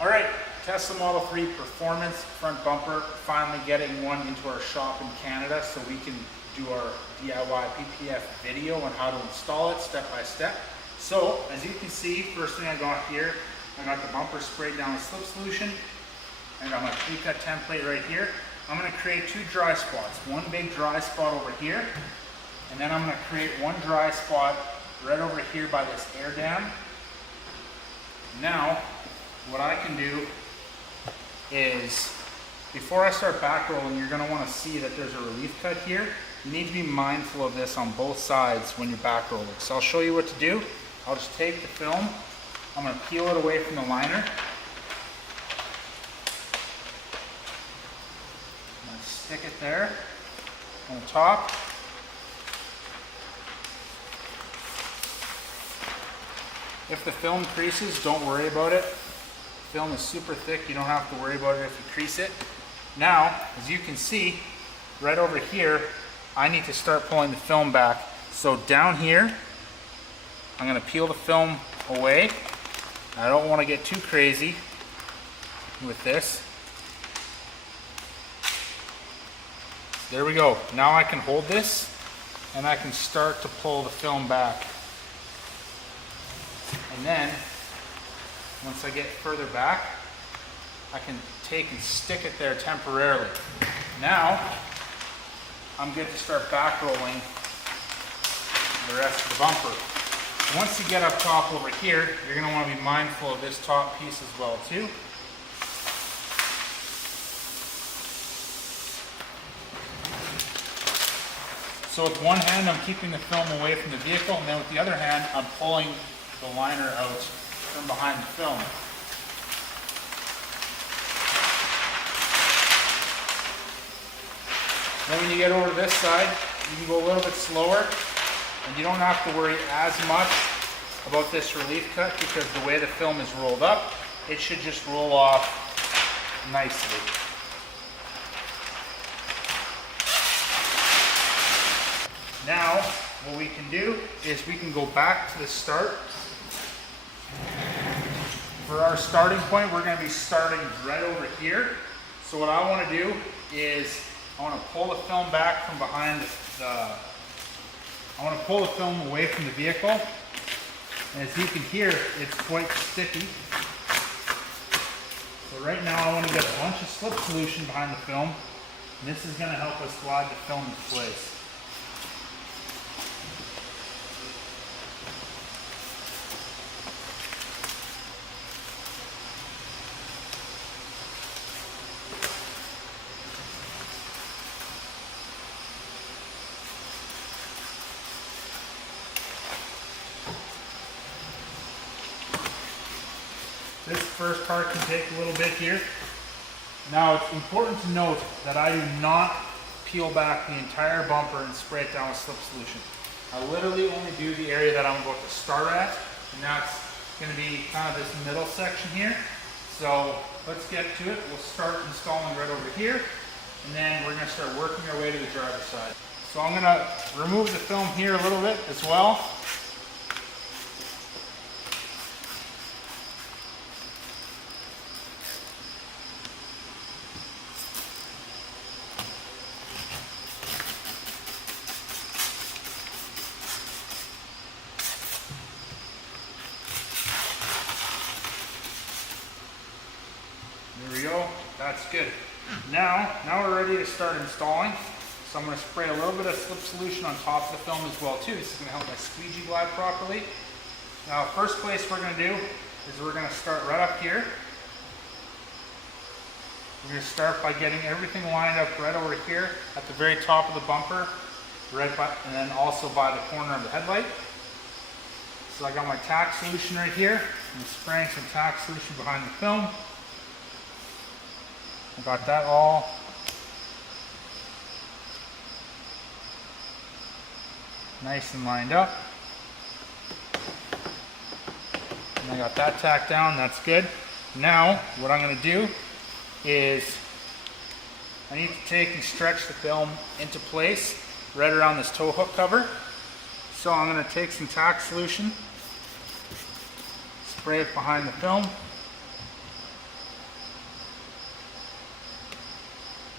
Alright, Tesla Model 3 Performance front bumper, finally getting one into our shop in Canada so we can do our DIY PPF video on how to install it step by step. So, as you can see, first thing I got here, I got the bumper sprayed down with slip solution. I got my pre-cut template right here. I'm going to create two dry spots. One big dry spot over here, and then I'm going to create one dry spot right over here by this air dam. Now, what I can do is, before I start back rolling, you're going to want to see that there's a relief cut here. You need to be mindful of this on both sides when you're back rolling. So I'll show you what to do. I'll just take the film, I'm going to peel it away from the liner. I'm going to stick it there on the top. If the film creases, don't worry about it. The film is super thick, you don't have to worry about it if you crease it. Now, as you can see, right over here, I need to start pulling the film back. So down here, I'm going to peel the film away. I don't want to get too crazy with this. There we go. Now I can hold this and I can start to pull the film back. And then, once I get further back, I can take and stick it there temporarily. Now, I'm good to start back rolling the rest of the bumper. Once you get up top over here, you're going to want to be mindful of this top piece as well too. So with one hand, I'm keeping the film away from the vehicle, and then with the other hand, I'm pulling the liner out from behind the film. Then when you get over to this side, you can go a little bit slower, and you don't have to worry as much about this relief cut because the way the film is rolled up, it should just roll off nicely. Now, what we can do is we can go back to the start. For our starting point, we're going to be starting right over here. So what I want to do is I want to pull the film back from behind I want to pull the film away from the vehicle. And as you can hear, it's quite sticky. So right now I want to get a bunch of slip solution behind the film. And this is going to help us slide the film into place. This first part can take a little bit here. Now it's important to note that I do not peel back the entire bumper and spray it down with slip solution. I literally only do the area that I'm about to start at, and that's going to be kind of this middle section here. So let's get to it. We'll start installing right over here, and then we're going to start working our way to the driver's side. So I'm going to remove the film here a little bit as well. There we go, that's good. Now we're ready to start installing. So I'm going to spray a little bit of slip solution on top of the film as well too. This is going to help my squeegee glide properly. Now first place we're going to do is we're going to start right up here. We're going to start by getting everything lined up right over here at the very top of the bumper, and then also by the corner of the headlight. So I got my tack solution right here. I'm spraying some tack solution behind the film. I got that all nice and lined up. And I got that tacked down, that's good. Now, what I'm going to do is I need to take and stretch the film into place right around this tow hook cover. So I'm going to take some tack solution, spray it behind the film,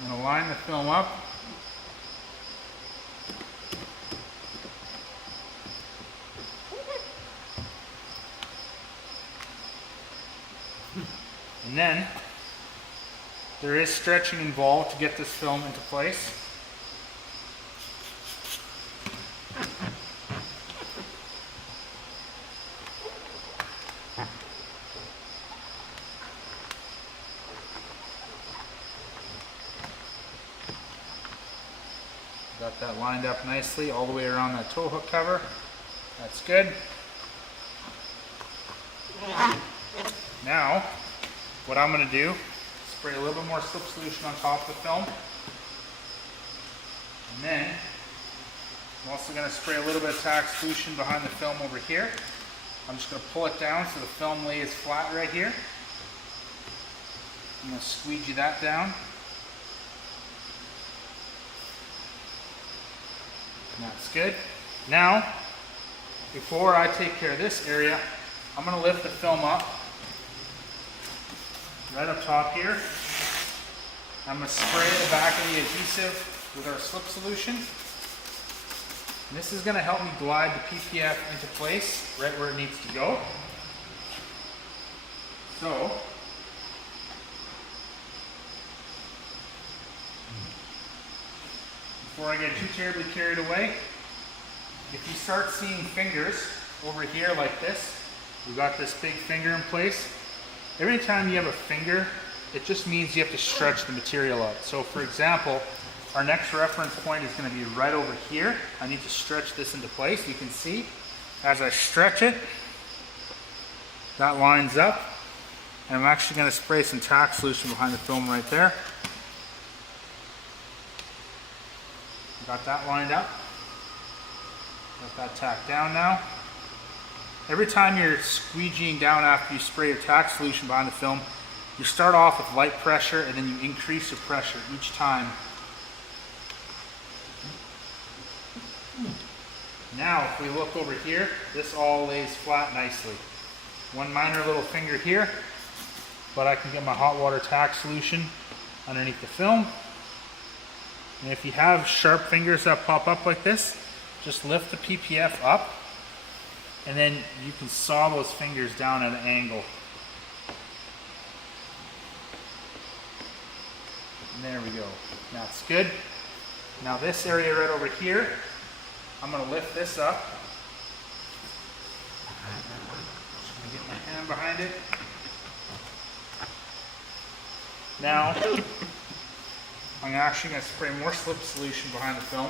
I'm going to line the film up. And then there is stretching involved to get this film into place. Got that lined up nicely all the way around that tow hook cover. That's good. Now, what I'm going to do, spray a little bit more slip solution on top of the film. And then, I'm also going to spray a little bit of tack solution behind the film over here. I'm just going to pull it down so the film lays flat right here. I'm going to squeegee that down. That's good. Now, before I take care of this area, I'm going to lift the film up right up top here. I'm going to spray the back of the adhesive with our slip solution. And this is going to help me glide the PPF into place right where it needs to go. So, before I get too terribly carried away, if you start seeing fingers over here like this, we've got this big finger in place. Every time you have a finger, it just means you have to stretch the material out. So for example, our next reference point is going to be right over here. I need to stretch this into place. You can see as I stretch it, that lines up. And I'm actually going to spray some tack solution behind the film right there. Got that lined up. Got that tacked down now. Every time you're squeegeeing down after you spray your tack solution behind the film, you start off with light pressure and then you increase your pressure each time. Now, if we look over here, this all lays flat nicely. One minor little finger here, but I can get my hot water tack solution underneath the film. And if you have sharp fingers that pop up like this, just lift the PPF up and then you can saw those fingers down at an angle. And there we go. That's good. Now this area right over here, I'm going to lift this up. Just going to get my hand behind it. Now, I'm actually going to spray more slip solution behind the film.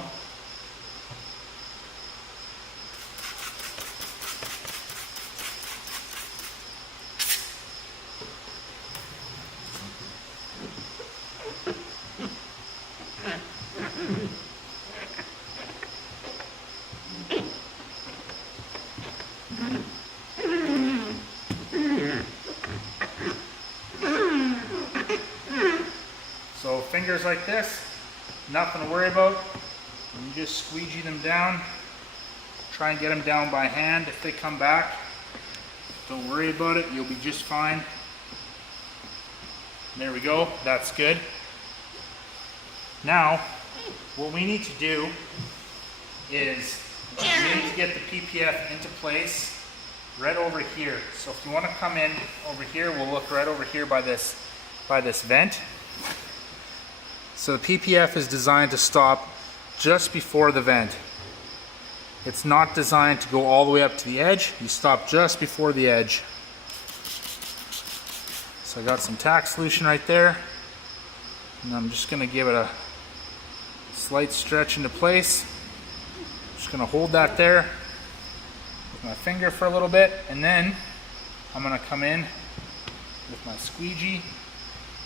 So fingers like this, nothing to worry about. You just squeegee them down. Try and get them down by hand. If they come back, don't worry about it. You'll be just fine. There we go. That's good. Now, what we need to do is we need to get the PPF into place right over here. So if you want to come in over here, we'll look right over here by this vent. So the PPF is designed to stop just before the vent. It's not designed to go all the way up to the edge. You stop just before the edge. So I got some tack solution right there. And I'm just going to give it a slight stretch into place. Just going to hold that there with my finger for a little bit. And then I'm going to come in with my squeegee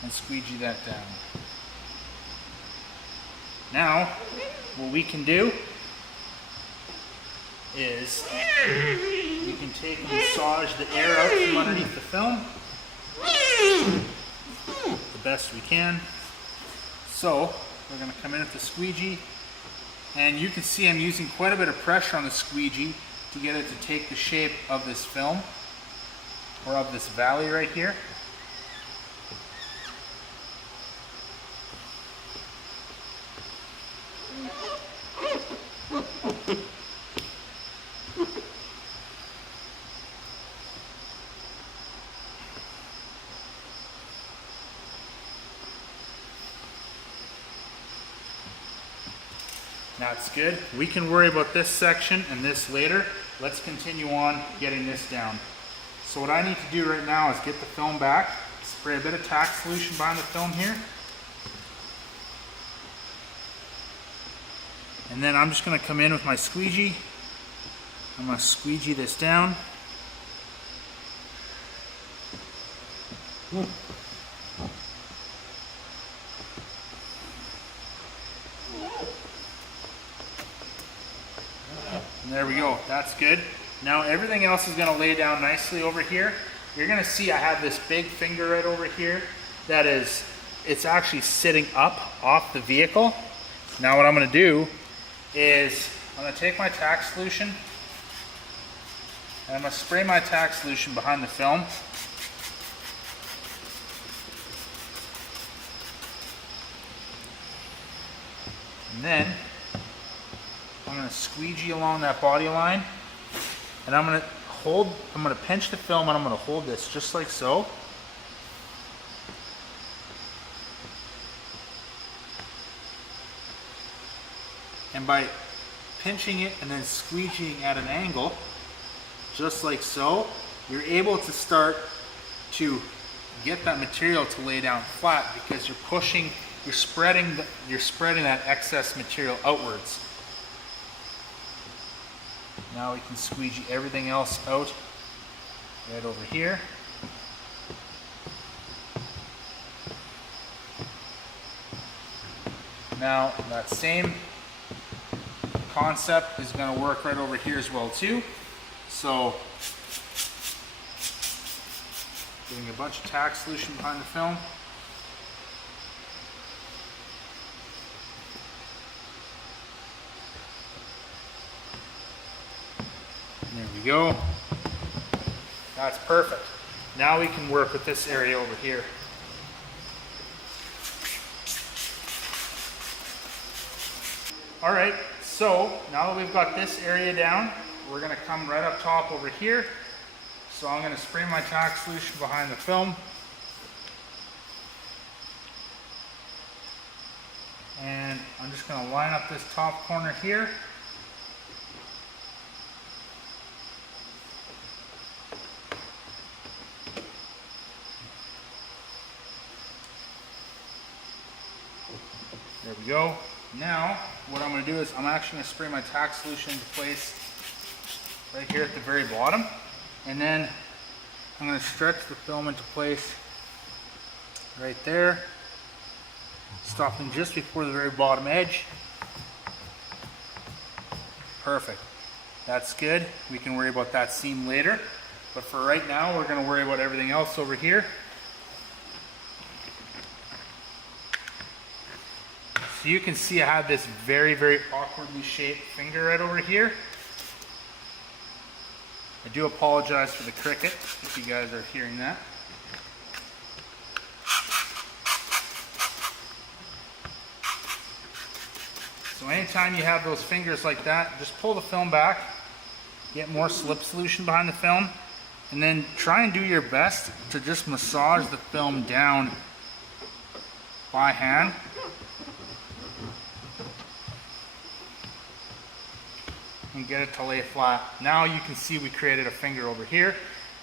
and squeegee that down. Now, what we can do is we can take and massage the air out from underneath the film the best we can. So, we're going to come in with the squeegee, and you can see I'm using quite a bit of pressure on the squeegee to get it to take the shape of this film, or of this valley right here. That's good. We can worry about this section and this later. Let's continue on getting this down. So what I need to do right now is get the film back, spray a bit of tack solution behind the film here. And then I'm just going to come in with my squeegee. I'm going to squeegee this down. And there we go, that's good. Now everything else is going to lay down nicely over here. You're going to see I have this big finger right over here that is, it's actually sitting up off the vehicle. Now what I'm going to do is I'm going to take my tack solution and I'm going to spray my tack solution behind the film. And then I'm going to squeegee along that body line, and I'm going to pinch the film and I'm going to hold this just like so. And by pinching it and then squeegeeing at an angle, just like so, you're able to start to get that material to lay down flat because you're pushing, you're spreading that excess material outwards. Now we can squeegee everything else out right over here. Now that same concept is going to work right over here as well too. So getting a bunch of tack solution behind the film. And there we go. That's perfect. Now we can work with this area over here. All right, so now that we've got this area down, we're going to come right up top over here. So I'm going to spray my tack solution behind the film. And I'm just going to line up this top corner here. There we go. Now, what I'm going to do is I'm actually going to spray my tack solution into place right here at the very bottom. And then I'm going to stretch the film into place right there, stopping just before the very bottom edge. Perfect. That's good. We can worry about that seam later. But for right now, we're going to worry about everything else over here. So you can see I have this very, very awkwardly shaped finger right over here. I do apologize for the cricket, if you guys are hearing that. So anytime you have those fingers like that, just pull the film back, get more slip solution behind the film, and then try and do your best to just massage the film down by hand. And get it to lay flat. Now you can see we created a finger over here,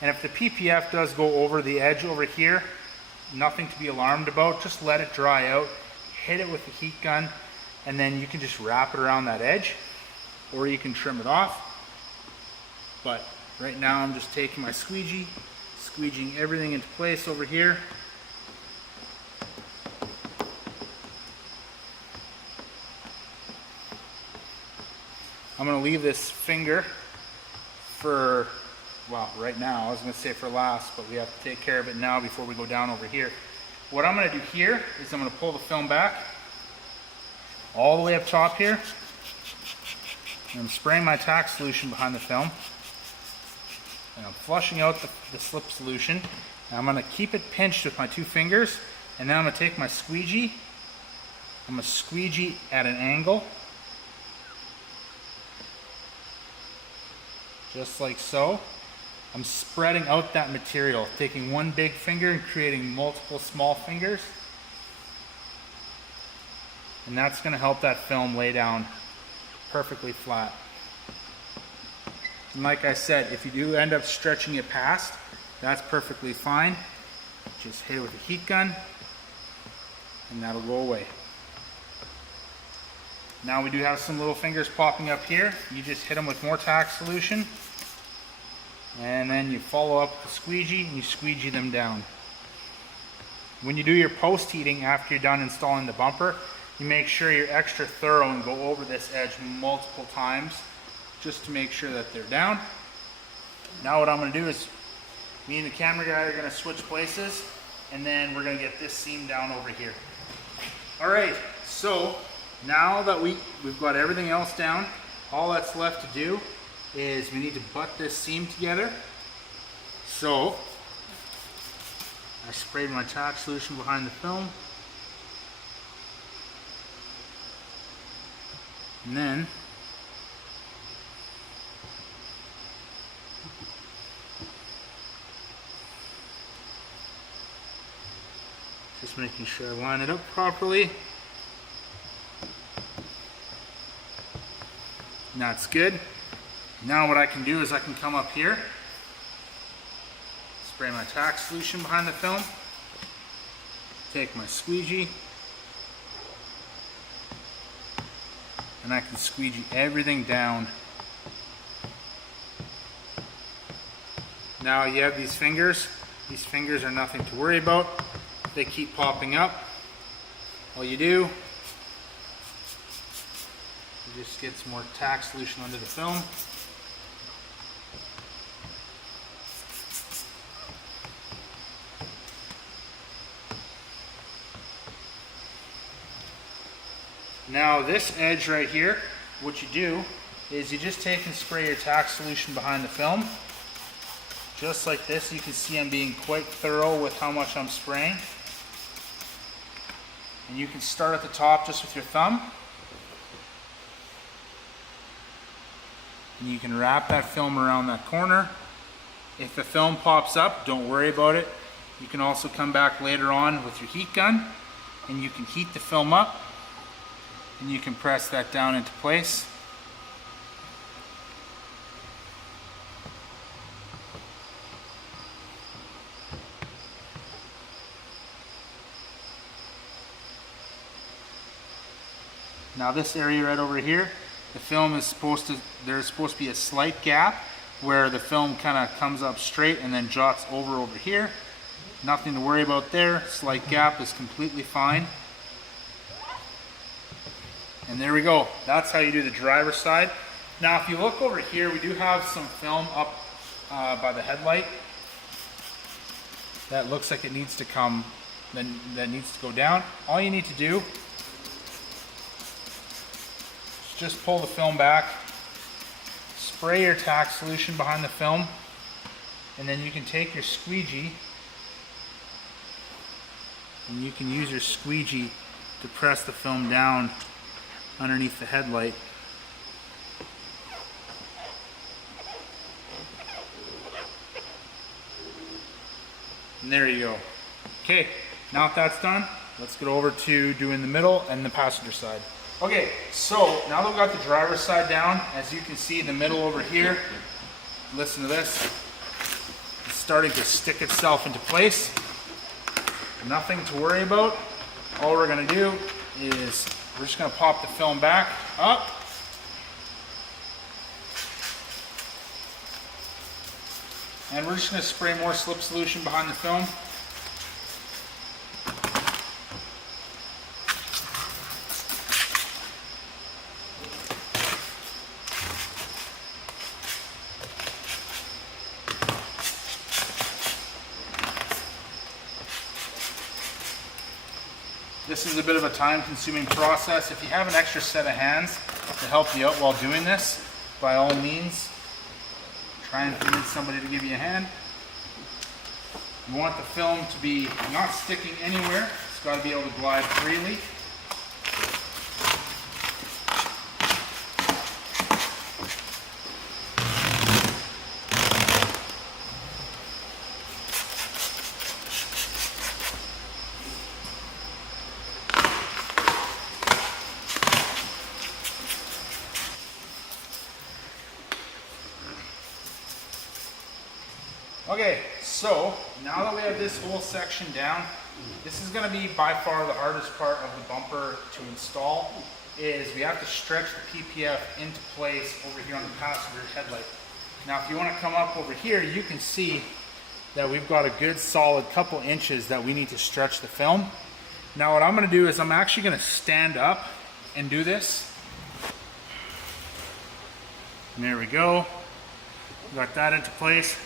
and if the PPF does go over the edge over here, nothing to be alarmed about. Just let it dry out, hit it with the heat gun, and then you can just wrap it around that edge, or you can trim it off. But right now I'm just taking my squeegee, squeegeeing everything into place over here. I'm going to leave this finger for, well, right now, I was going to say for last, but we have to take care of it now before we go down over here. What I'm going to do here is I'm going to pull the film back all the way up top here. And I'm spraying my tack solution behind the film. And I'm flushing out the slip solution. And I'm going to keep it pinched with my two fingers. And then I'm going to take my squeegee. I'm going to squeegee at an angle. Just like so. I'm spreading out that material, taking one big finger and creating multiple small fingers. And that's going to help that film lay down perfectly flat. And like I said, if you do end up stretching it past, that's perfectly fine. Just hit it with a heat gun and that'll go away. Now we do have some little fingers popping up here. You just hit them with more tack solution and then you follow up with the squeegee and you squeegee them down. When you do your post heating after you're done installing the bumper, you make sure you're extra thorough and go over this edge multiple times just to make sure that they're down. Now what I'm going to do is me and the camera guy are going to switch places and then we're going to get this seam down over here. Alright, so now that we've got everything else down, all that's left to do is we need to butt this seam together. So I sprayed my tack solution behind the film. And then just making sure I line it up properly. And that's good. Now what I can do is I can come up here, spray my tack solution behind the film, take my squeegee, and I can squeegee everything down. Now you have these fingers. These fingers are nothing to worry about. They keep popping up. All you do, you just get some more tack solution under the film. Now this edge right here, what you do is you just take and spray your tack solution behind the film. Just like this. You can see I'm being quite thorough with how much I'm spraying. And you can start at the top just with your thumb. And you can wrap that film around that corner. If the film pops up, don't worry about it. You can also come back later on with your heat gun and you can heat the film up and you can press that down into place. Now this area right over here, the film is there's supposed to be a slight gap where the film kind of comes up straight and then jots over here. Nothing to worry about there. Slight gap is completely fine. And there we go. That's how you do the driver's side. Now if you look over here, we do have some film up by the headlight that looks like it needs to come, that needs to go down. All you need to do is just pull the film back, spray your tack solution behind the film, and then you can take your squeegee and you can use your squeegee to press the film down underneath the headlight. And there you go. Okay, now that that's done, let's get over to doing the middle and the passenger side. Okay, so now that we've got the driver's side down, as you can see the middle over here, listen to this, it's starting to stick itself into place. Nothing to worry about. All we're going to do is we're just going to pop the film back up. And we're just going to spray more slip solution behind the film. This is a bit of a time-consuming process. If you have an extra set of hands to help you out while doing this, by all means, try and convince somebody to give you a hand. You want the film to be not sticking anywhere. It's got to be able to glide freely. Okay, so now that we have this whole section down, this is going to be by far the hardest part of the bumper to install, is we have to stretch the PPF into place over here on the passenger headlight. Now if you want to come up over here, you can see that we've got a good solid couple inches that we need to stretch the film. Now what I'm going to do is I'm actually going to stand up and do this. And there we go. Got that into place.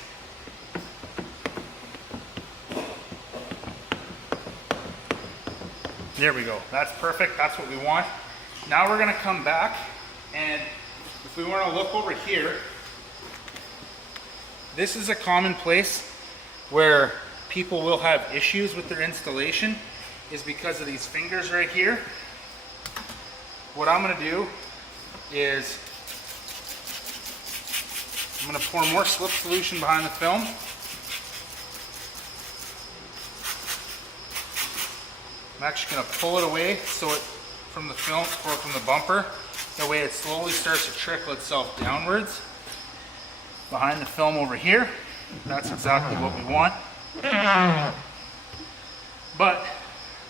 There we go. That's perfect. That's what we want. Now we're going to come back, and if we want to look over here, this is a common place where people will have issues with their installation, is because of these fingers right here. What I'm going to do is I'm going to pour more slip solution behind the film. I'm actually going to pull it away so it from the film or from the bumper. That way it slowly starts to trickle itself downwards behind the film over here. That's exactly what we want. But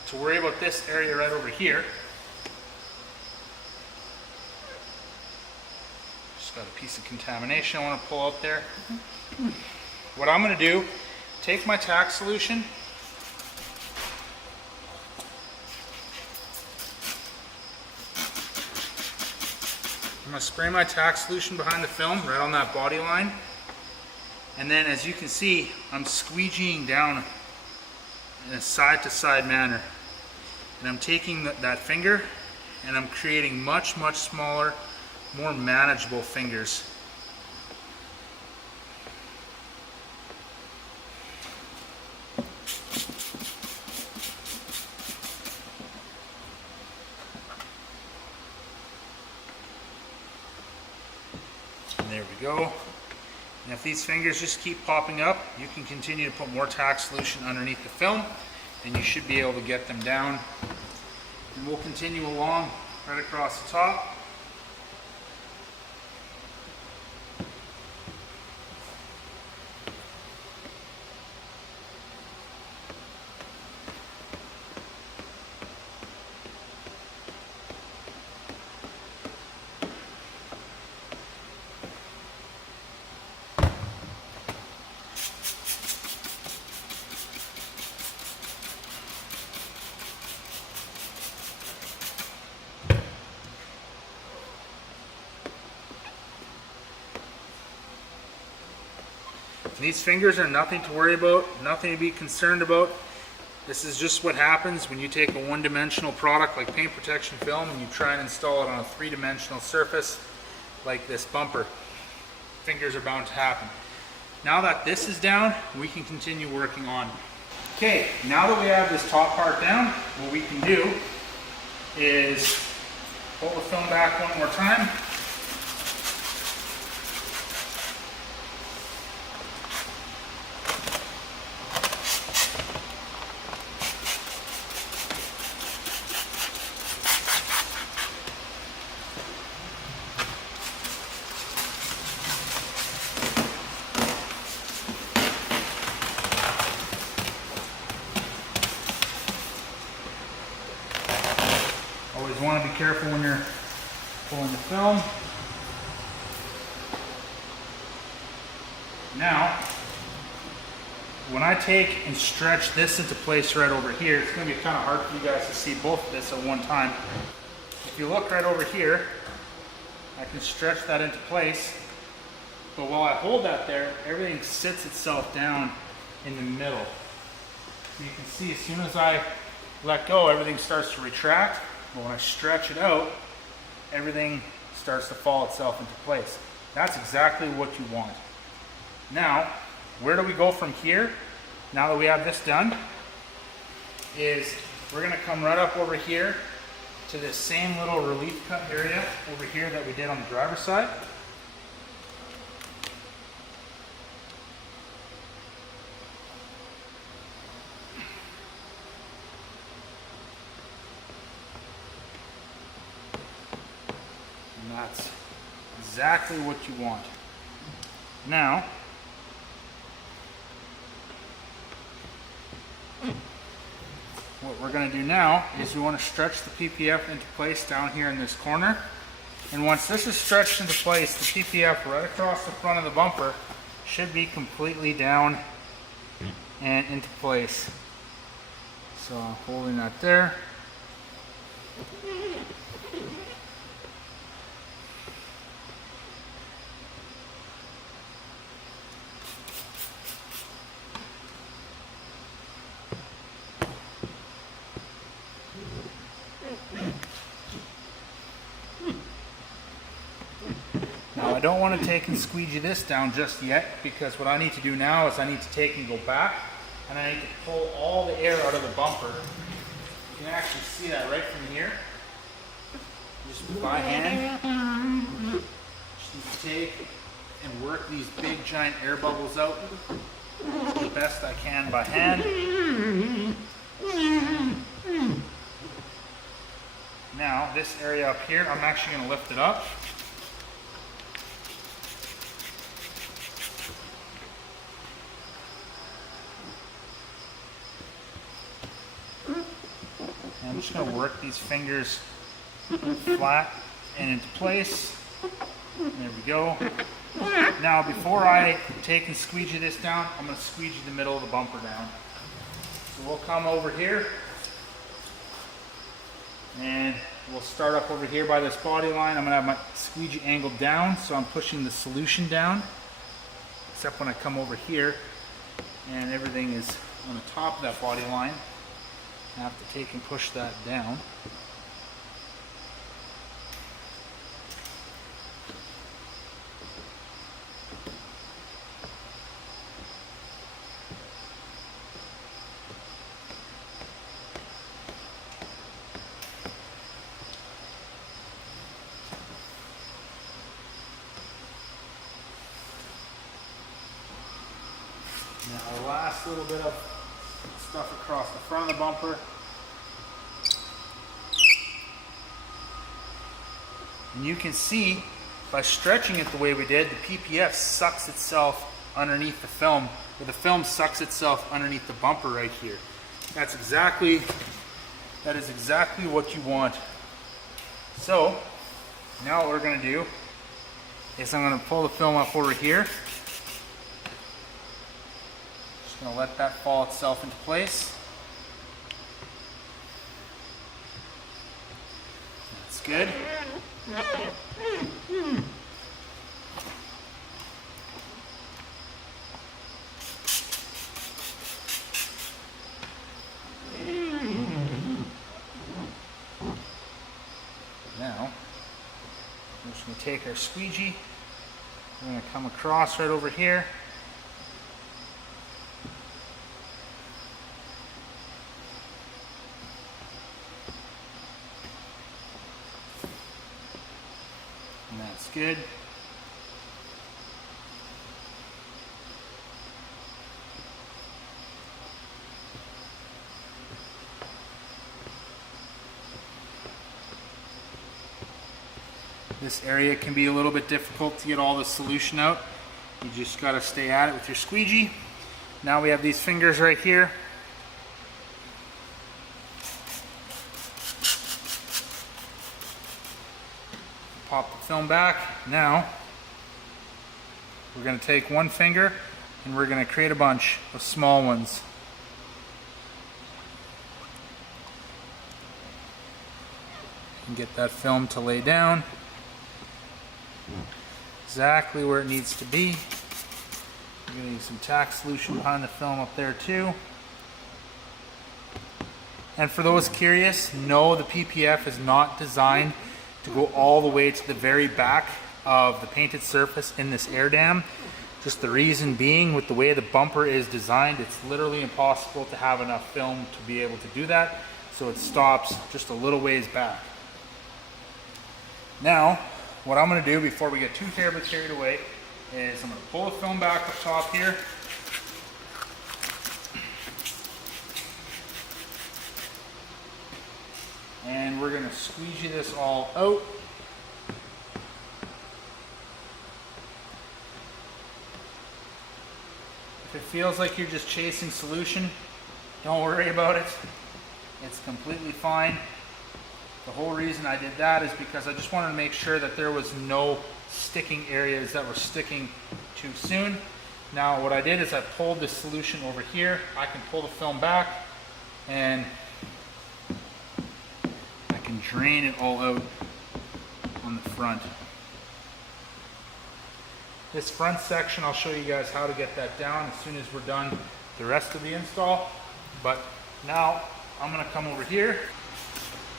to worry about this area right over here, just got a piece of contamination I want to pull out there. What I'm going to do, take my tack solution, I'm going to spray my tack solution behind the film right on that body line, and then as you can see, I'm squeegeeing down in a side-to-side manner, and I'm taking that finger and I'm creating much smaller, more manageable fingers. There we go. And if these fingers just keep popping up, you can continue to put more tack solution underneath the film, and you should be able to get them down. And we'll continue along right across the top. These fingers are nothing to worry about, nothing to be concerned about. This is just what happens when you take a one-dimensional product like paint protection film and you try and install it on a three-dimensional surface like this bumper. Fingers are bound to happen. Now that this is down, we can continue working on. Okay, now that we have this top part down, what we can do is pull the film back one more time. Always want to be careful when you're pulling the film. Now, when I take and stretch this into place right over here, it's going to be kind of hard for you guys to see both of this at one time. If you look right over here, I can stretch that into place, but while I hold that there, everything sits itself down in the middle. So you can see as soon as I let go, everything starts to retract. But when I stretch it out, everything starts to fall itself into place. That's exactly what you want. Now, where do we go from here? Now that we have this done, is we're going to come right up over here to this same little relief cut area over here that we did on the driver's side. That's exactly what you want. Now, what we're going to do now is we want to stretch the PPF into place down here in this corner. And once this is stretched into place, the PPF right across the front of the bumper should be completely down and into place. So holding that there. Now I don't want to take and squeegee this down just yet, because what I need to do now is I need to take and go back and I need to pull all the air out of the bumper. You can actually see that right from here. Just by hand. Just need to take and work these big giant air bubbles out the best I can by hand. Now this area up here, I'm actually going to lift it up. I'm just going to work these fingers flat and into place. There we go. Now before I take and squeegee this down, I'm going to squeegee the middle of the bumper down. So we'll come over here and we'll start up over here by this body line. I'm going to have my squeegee angled down, so I'm pushing the solution down, except when I come over here and everything is on the top of that body line. I have to take and push that down. Now the last little bit of stuff across the front of the bumper. And you can see by stretching it the way we did, the PPF sucks itself underneath the film, or the film sucks itself underneath the bumper right here. That is exactly what you want. So now what we're going to do is I'm going to pull the film up over here. Just going to let that fall itself into place. That's good. Now, we're just going to take our squeegee, we're going to come across right over here. And that's good. This area can be a little bit difficult to get all the solution out. You just got to stay at it with your squeegee. Now we have these fingers right here. Pop the film back. Now we're going to take one finger and we're going to create a bunch of small ones. And get that film to lay down exactly where it needs to be. We're going to use some tack solution behind the film up there too. And for those curious, no, the PPF is not designed to go all the way to the very back of the painted surface in this air dam. Just the reason being, with the way the bumper is designed, it's literally impossible to have enough film to be able to do that. So it stops just a little ways back. Now, what I'm going to do before we get too terribly carried away is I'm going to pull the film back up top here. And we're going to squeegee this all out. If it feels like you're just chasing solution, don't worry about it. It's completely fine. The whole reason I did that is because I just wanted to make sure that there was no sticking areas that were sticking too soon. Now what I did is I pulled the solution over here. I can pull the film back and I can drain it all out on the front. This front section, I'll show you guys how to get that down as soon as we're done the rest of the install. But now I'm gonna come over here.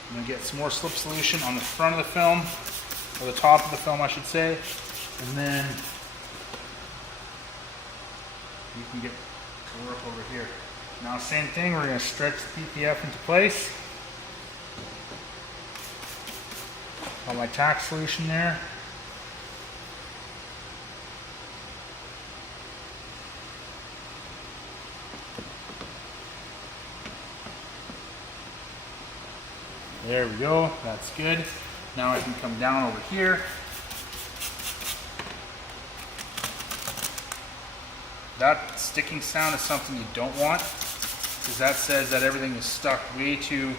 I'm gonna get some more slip solution on the front of the film, or the top of the film I should say, and then you can get to work over here. Now same thing, we're gonna stretch the PPF into place. Got my tack solution there. There we go, that's good. Now I can come down over here. That sticking sound is something you don't want, because that says that everything is stuck way too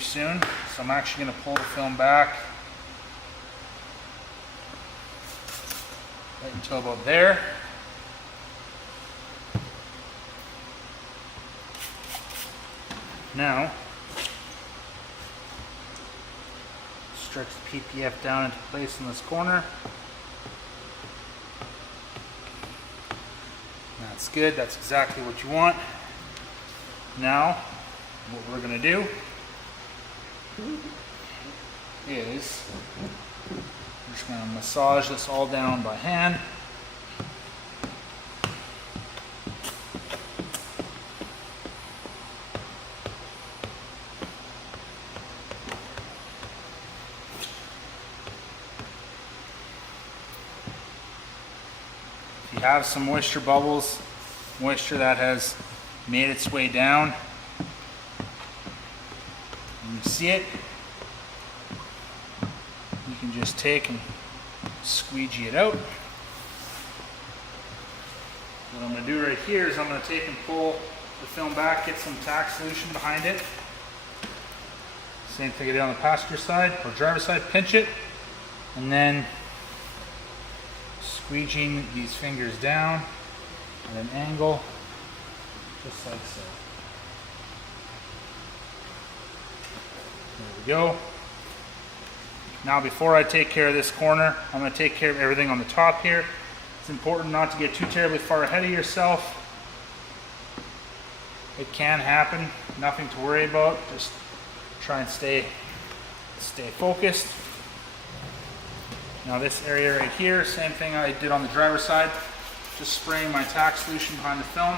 soon. So I'm actually going to pull the film back right until about there. Now stretch the PPF down into place in this corner. That's good, that's exactly what you want. Now, what we're gonna do is, we're just gonna massage this all down by hand. Have some moisture bubbles, moisture that has made its way down. And you see it, you can just take and squeegee it out. What I'm going to do right here is I'm going to take and pull the film back, get some tack solution behind it. Same thing I did on the passenger side or driver's side, pinch it, and then squeegeeing these fingers down at an angle, just like so. There we go. Now before I take care of this corner, I'm going to take care of everything on the top here. It's important not to get too terribly far ahead of yourself. It can happen, nothing to worry about. Just try and stay focused. Now this area right here, same thing I did on the driver's side. Just spraying my tack solution behind the film.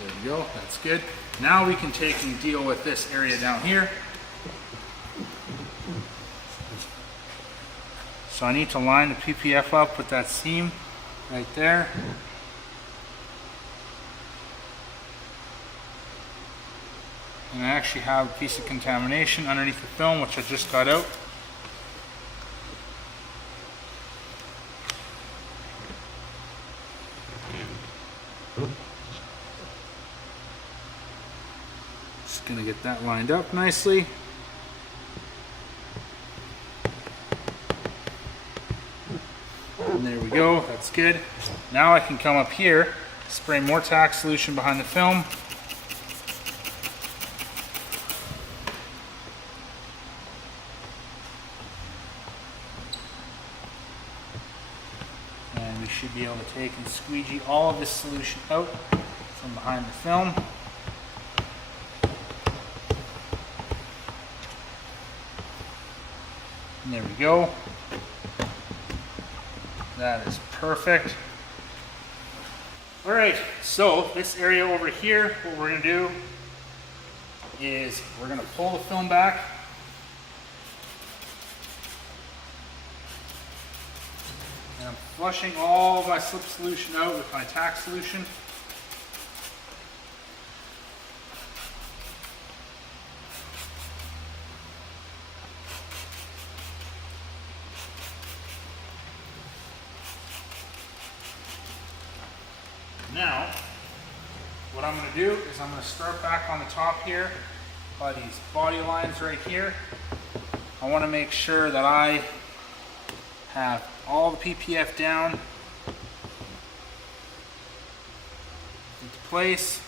There we go, that's good. Now we can take and deal with this area down here. So I need to line the PPF up with that seam right there. And I actually have a piece of contamination underneath the film, which I just got out. Gonna get that lined up nicely. And there we go, that's good. Now I can come up here, spray more tack solution behind the film. And we should be able to take and squeegee all of this solution out from behind the film. And there we go. That is perfect. All right, so this area over here, what we're gonna do is we're gonna pull the film back. And I'm flushing all my slip solution out with my tack solution. Now, what I'm going to do is I'm going to start back on the top here by these body lines right here. I want to make sure that I have all the PPF down into place.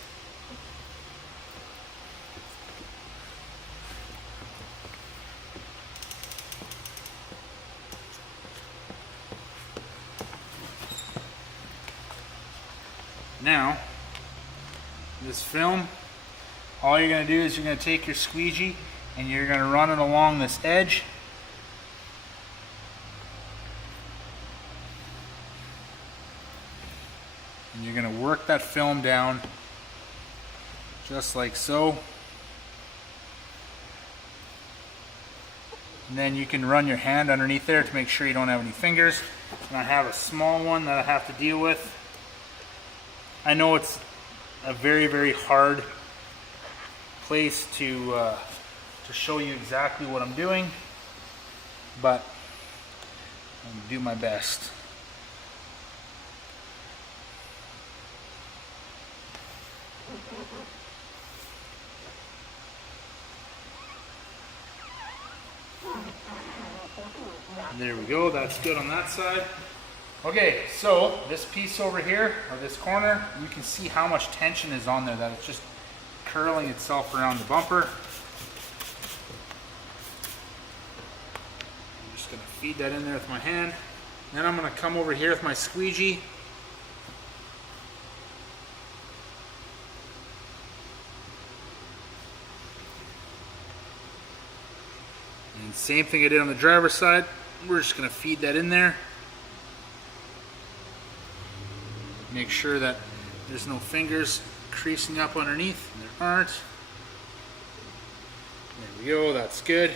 Now, this film, all you're going to do is you're going to take your squeegee and you're going to run it along this edge. And you're going to work that film down just like so. And then you can run your hand underneath there to make sure you don't have any fingers. And I have a small one that I have to deal with. I know it's a very, very hard place to show you exactly what I'm doing, but I'm going to do my best. And there we go, that's good on that side. Okay, so this piece over here, or this corner, you can see how much tension is on there, that it's just curling itself around the bumper. I'm just going to feed that in there with my hand. Then I'm going to come over here with my squeegee. And same thing I did on the driver's side, we're just going to feed that in there. Make sure that there's no fingers creasing up underneath. There aren't. There we go, that's good.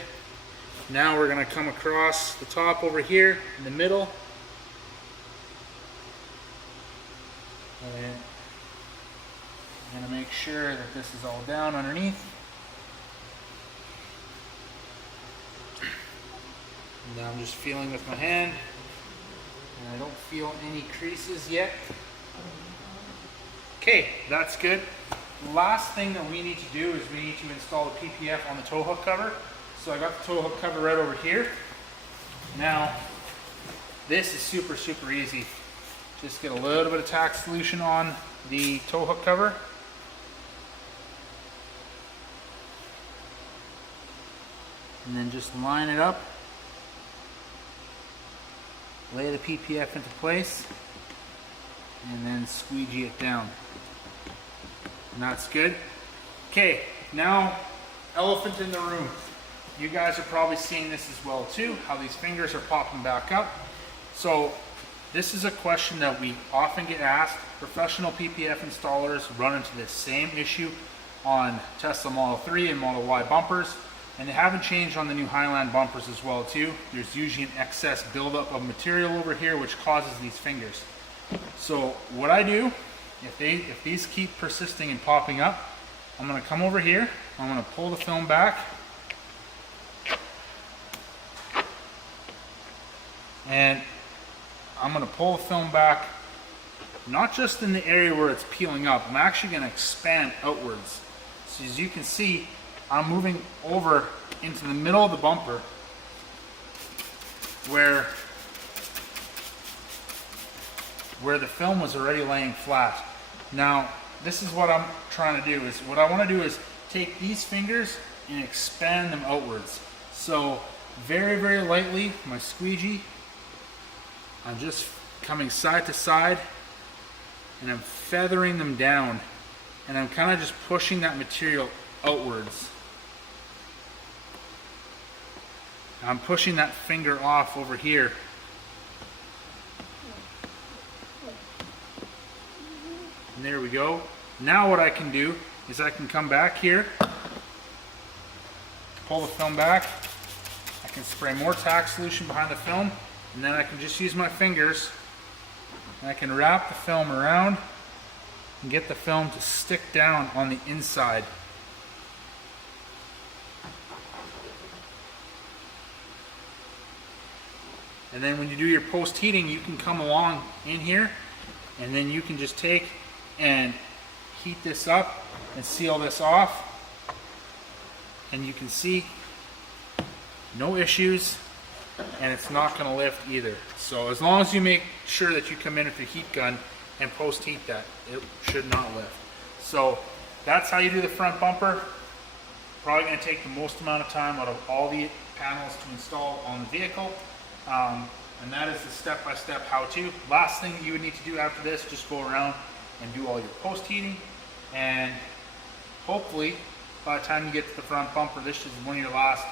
Now we're going to come across the top over here in the middle. And I'm going to make sure that this is all down underneath. And now I'm just feeling with my hand. And I don't feel any creases yet. Okay, that's good. The last thing that we need to do is we need to install the PPF on the tow hook cover. So I got the tow hook cover right over here. Now, this is super, super easy. Just get a little bit of tack solution on the tow hook cover. And then just line it up. Lay the PPF into place. And then squeegee it down. And that's good. Okay, now elephant in the room. You guys are probably seeing this as well too, how these fingers are popping back up. So this is a question that we often get asked. Professional PPF installers run into this same issue on Tesla Model 3 and Model Y bumpers, and they haven't changed on the new Highland bumpers as well too. There's usually an excess buildup of material over here which causes these fingers. So what I do, if these keep persisting and popping up, I'm going to come over here, I'm going to pull the film back, and I'm going to pull the film back, not just in the area where it's peeling up, I'm actually going to expand outwards. So as you can see, I'm moving over into the middle of the bumper where the film was already laying flat. Now, this is what I'm trying to do. What I want to do is take these fingers and expand them outwards. So, very, very lightly, my squeegee, I'm just coming side to side, and I'm feathering them down, and I'm kind of just pushing that material outwards. I'm pushing that finger off over here. And there we go. Now what I can do is I can come back here, pull the film back, I can spray more tack solution behind the film, and then I can just use my fingers And I can wrap the film around and get the film to stick down on the inside. And then when you do your post heating, you can come along in here and then you can just take and heat this up and seal this off. And you can see no issues, and it's not going to lift either. So as long as you make sure that you come in with your heat gun and post heat that, it should not lift. So that's how you do the front bumper. Probably going to take the most amount of time out of all the panels to install on the vehicle. And that is the step-by-step how-to. Last thing you would need to do after this, just go around and do all your post heating, and hopefully by the time you get to the front bumper, this is one of your last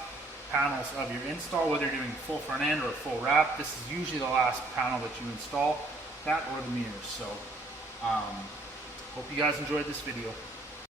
panels of your install, whether you're doing full front end or a full wrap. This is usually the last panel that you install, that or the mirrors. So hope you guys enjoyed this video.